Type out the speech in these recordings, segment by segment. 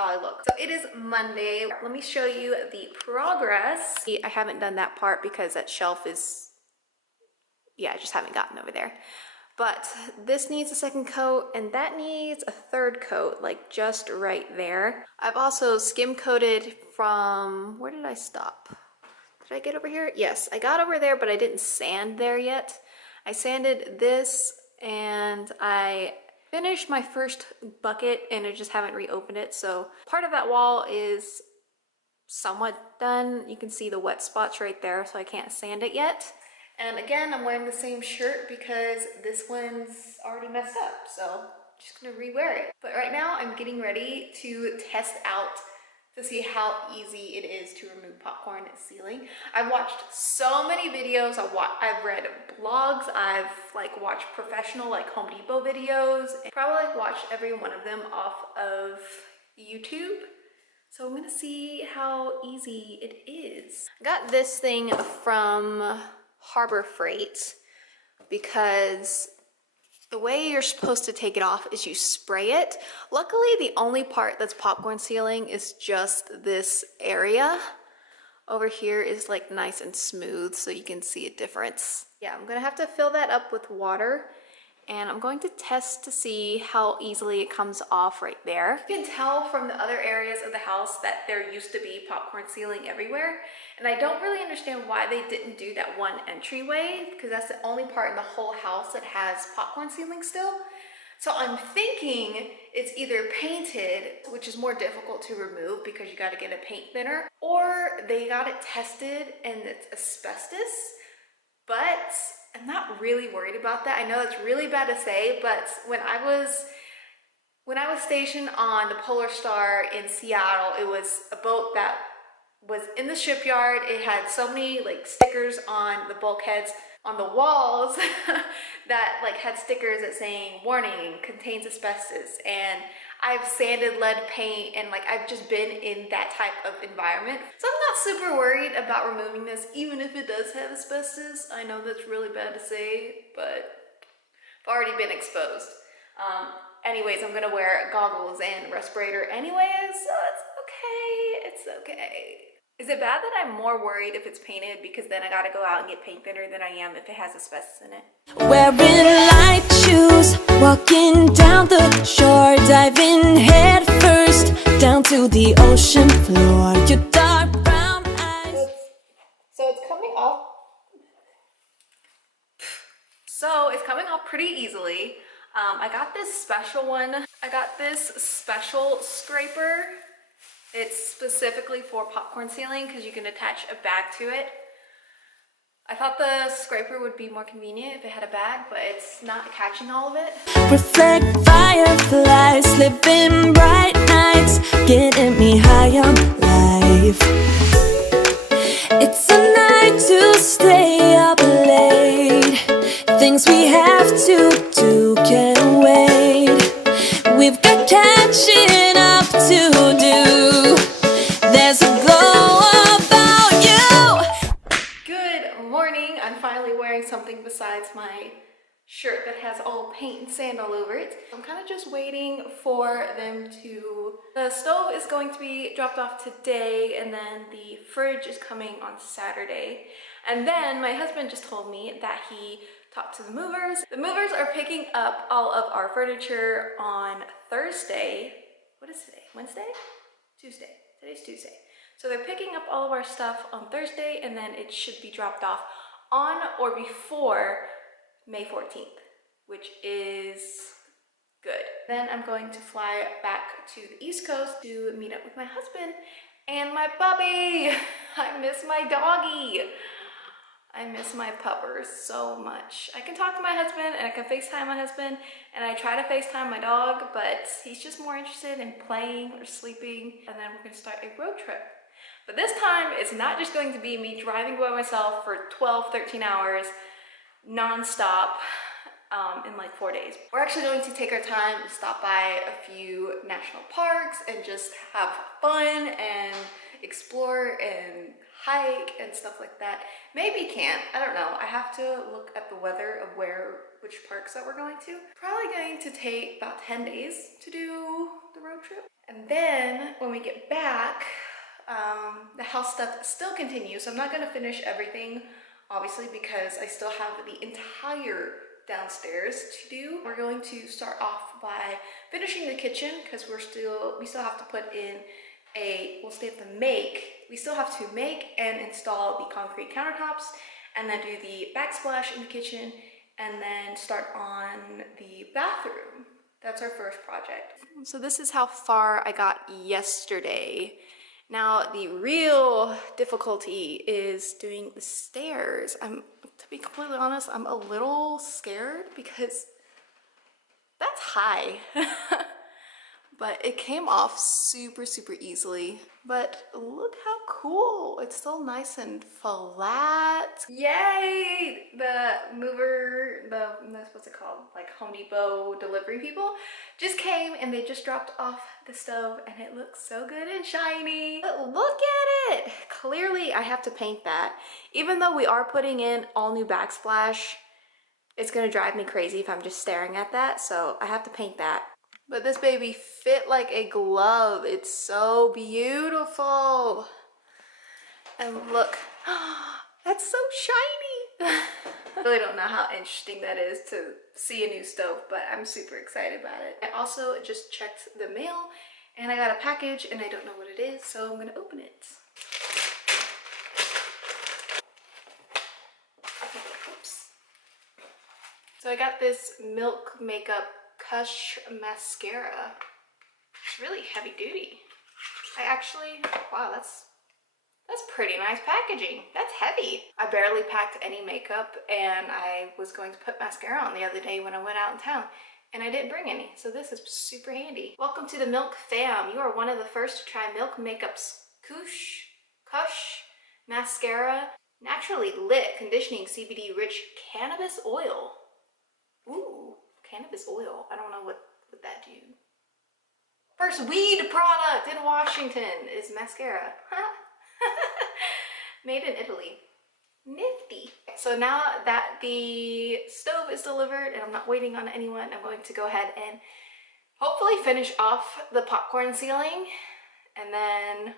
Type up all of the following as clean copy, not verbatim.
how I look. So it is Monday. Let me show you the progress. I haven't done that part because that shelf is, yeah, I just haven't gotten over there. But this needs a second coat and that needs a third coat, like just right there. I've also skim coated from, where did I stop? Did I get over here? Yes, I got over there, but I didn't sand there yet. I sanded this and I finished my first bucket and I just haven't reopened it. So part of that wall is somewhat done. You can see the wet spots right there, so I can't sand it yet. And again, I'm wearing the same shirt because this one's already messed up, so I'm just gonna rewear it. But right now, I'm getting ready to test out to see how easy it is to remove popcorn sealing. I've watched so many videos. I've read blogs. I've watched professional Home Depot videos. And probably watched every one of them off of YouTube. So I'm gonna see how easy it is. I got this thing from Harbor Freight because the way you're supposed to take it off is you spray it. Luckily, the only part that's popcorn sealing is just this area. Over here is nice and smooth, so you can see a difference. Yeah, I'm gonna have to fill that up with water and I'm going to test to see how easily it comes off right there. You can tell from the other areas of the house that there used to be popcorn sealing everywhere. And I don't really understand why they didn't do that one entryway, because that's the only part in the whole house that has popcorn sealing still. So I'm thinking it's either painted, which is more difficult to remove because you got to get a paint thinner, or they got it tested and it's asbestos. But I'm not really worried about that. I know that's really bad to say, but when I was stationed on the Polar Star in Seattle, it was a boat that was in the shipyard. It had so many stickers on the bulkheads on the walls that had stickers that saying warning, contains asbestos. And I've sanded lead paint and I've just been in that type of environment. So I'm not super worried about removing this, even if it does have asbestos. I know that's really bad to say, but I've already been exposed. Anyways, I'm gonna wear goggles and respirator anyways, so it's okay, it's okay. Is it bad that I'm more worried if it's painted because then I gotta go out and get paint thinner than I am if it has asbestos in it? Wearing light shoes, walking down the shore, diving head first down to the ocean floor. Your dark brown eyes. So it's coming off. So it's coming off pretty easily. I got this special one. I got this special scraper. It's specifically for popcorn sealing because you can attach a bag to it. I thought the scraper would be more convenient if it had a bag, but it's not catching all of it. Reflect fireflies, living bright nights, getting me high on life. It's a night to stay up late. Things we have to do can't wait. We've got catching up to do. There's a glow about you. Good morning. I'm finally wearing something besides my shirt that has all paint and sand all over it. I'm kind of just waiting for them to... The stove is going to be dropped off today, and then the fridge is coming on Saturday. And then my husband just told me that he talked to the movers. The movers are picking up all of our furniture on Thursday. What is today? Wednesday? Tuesday. Today's Tuesday. So they're picking up all of our stuff on Thursday, and then it should be dropped off on or before May 14th, which is good. Then I'm going to fly back to the East Coast to meet up with my husband and my puppy. I miss my doggy. I miss my puppers so much. I can talk to my husband and I can FaceTime my husband, and I try to FaceTime my dog, but he's just more interested in playing or sleeping, and then we're gonna start a road trip. But this time, it's not just going to be me driving by myself for 12, 13 hours, non-stop, in 4 days. We're actually going to take our time to stop by a few national parks and just have fun and explore and hike and stuff like that. Maybe camp, I don't know. I have to look at the weather of where which parks that we're going to. Probably going to take about 10 days to do the road trip. And then when we get back, the house stuff still continues. So I'm not going to finish everything, obviously, because I still have the entire downstairs to do. We're going to start off by finishing the kitchen because we still have to put in we still have to make and install the concrete countertops, and then do the backsplash in the kitchen, and then start on the bathroom. That's our first project. So this is how far I got yesterday. Now the real difficulty is doing the stairs. To be completely honest, I'm a little scared because that's high. But it came off super easily. But look how cool. It's still nice and flat. Yay! The mover, what's it called? Like Home Depot delivery people just came and they just dropped off the stove and it looks so good and shiny. But look at it! Clearly I have to paint that. Even though we are putting in all new backsplash, it's gonna drive me crazy if I'm just staring at that. So I have to paint that. But this baby fit like a glove. It's so beautiful. And look, that's so shiny. I really don't know how interesting that is to see a new stove, but I'm super excited about it. I also just checked the mail and I got a package and I don't know what it is, so I'm gonna open it. Oops. So I got this Milk Makeup Kush mascara. It's really heavy duty. Wow, that's pretty nice packaging. That's heavy. I barely packed any makeup and I was going to put mascara on the other day when I went out in town and I didn't bring any, so this is super handy. Welcome to the Milk fam. You are one of the first to try Milk Makeup's Kush mascara, naturally lit conditioning CBD rich cannabis oil. Ooh. Cannabis oil. I don't know what that do. First weed product in Washington is mascara. Made in Italy. Nifty. So now that the stove is delivered and I'm not waiting on anyone, I'm going to go ahead and hopefully finish off the popcorn ceiling, and then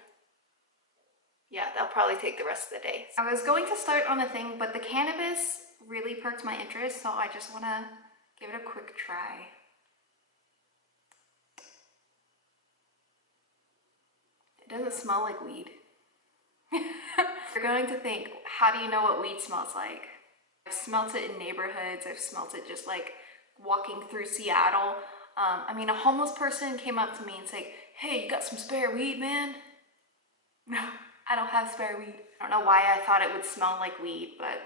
yeah, that'll probably take the rest of the day. I was going to start on a thing, but the cannabis really perked my interest, so I just want to give it a quick try. It doesn't smell like weed. You're going to think, how do you know what weed smells like? I've smelt it in neighborhoods. I've smelt it just like walking through Seattle. I mean, a homeless person came up to me and said, "Hey, you got some spare weed, man?" No, I don't have spare weed. I don't know why I thought it would smell like weed, but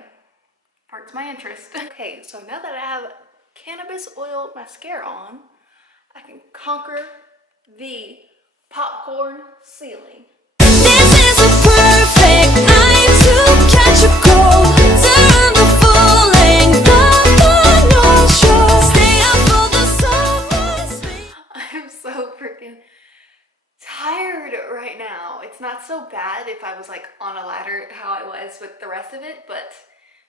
perked my interest. Okay, so now that I have cannabis oil mascara on, I can conquer the popcorn ceiling. This is a perfect night to catch a cold. Turn the full length of the North Shore. Stay up for the sunrise. I'm so freaking tired right now. It's not so bad if I was like on a ladder how I was with the rest of it, but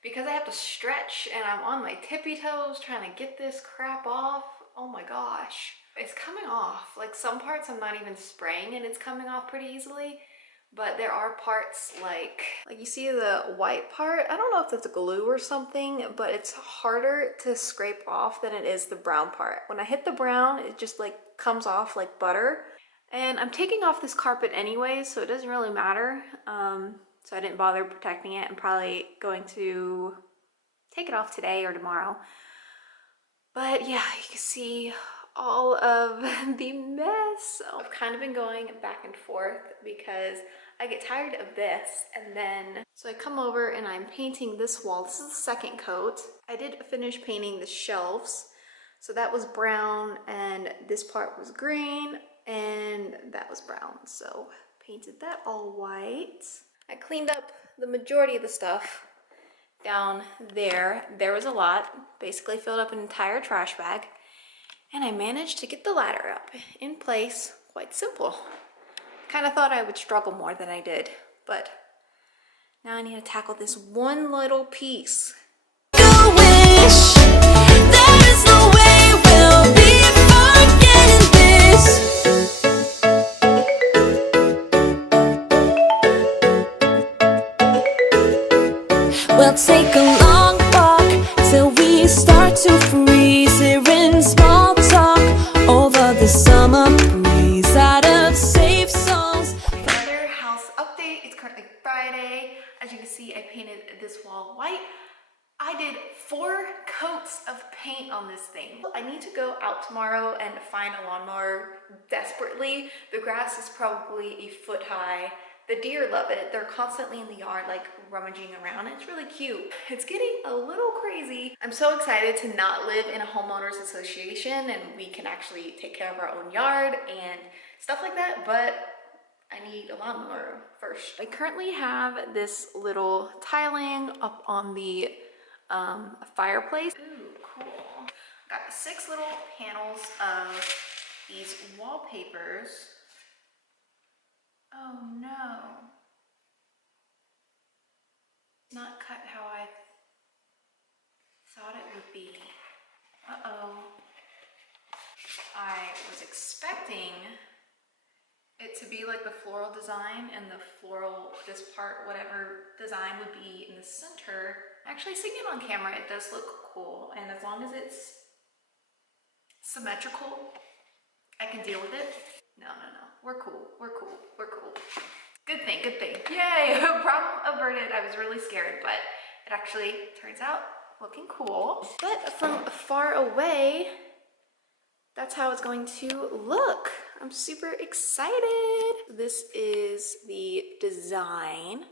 because I have to stretch and I'm on my tippy toes trying to get this crap off, oh my gosh. It's coming off. Like some parts I'm not even spraying and it's coming off pretty easily, but there are parts like you see the white part. I don't know if that's glue or something, but it's harder to scrape off than it is the brown part. When I hit the brown, it just like comes off like butter. And I'm taking off this carpet anyway, so it doesn't really matter. So I didn't bother protecting it. I'm probably going to take it off today or tomorrow. But yeah, you can see all of the mess. I've kind of been going back and forth because I get tired of this, and then so I come over and I'm painting this wall. This is the second coat. I did finish painting the shelves. So that was brown and this part was green and that was brown. So painted that all white. I cleaned up the majority of the stuff down there. There was a lot, basically filled up an entire trash bag. And I managed to get the ladder up in place. Quite simple. Kind of thought I would struggle more than I did, but now I need to tackle this one little piece. Wish take a long walk till we start to freeze. Hearing small talk over the summer breeze. Out of safe songs. Another house update. It's currently Friday. As you can see, I painted this wall white. I did 4 coats of paint on this thing. I need to go out tomorrow and find a lawnmower desperately. The grass is probably a foot high. The deer love it. They're constantly in the yard, like rummaging around. It's really cute. It's getting a little crazy. I'm so excited to not live in a homeowners association and we can actually take care of our own yard and stuff like that, but I need a lawnmower first. I currently have this little tiling up on the fireplace. Ooh, cool. Got 6 little panels of these wallpapers. Oh no. It's not cut how I thought it would be. Uh-oh. I was expecting it to be like the floral design, and the floral, this part, whatever design would be in the center. Actually, seeing it on camera, it does look cool, and as long as it's symmetrical, I can deal with it. No, we're cool, we're cool, we're cool. Good thing, good thing. Yay, problem averted. I was really scared, but it actually turns out looking cool. But from far away, that's how it's going to look. I'm super excited. This is the design.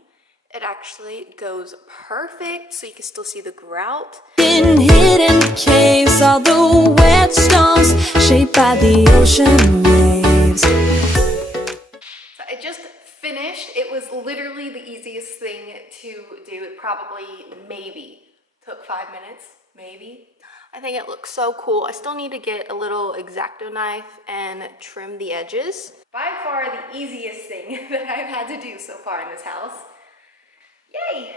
It actually goes perfect, so you can still see the grout. In hidden caves, all the whetstones shaped by the ocean waves. So I just finished. It was literally the easiest thing to do. It probably maybe took 5 minutes, maybe. I think it looks so cool. I still need to get a little X-Acto knife and trim the edges. By far the easiest thing that I've had to do so far in this house. Yay!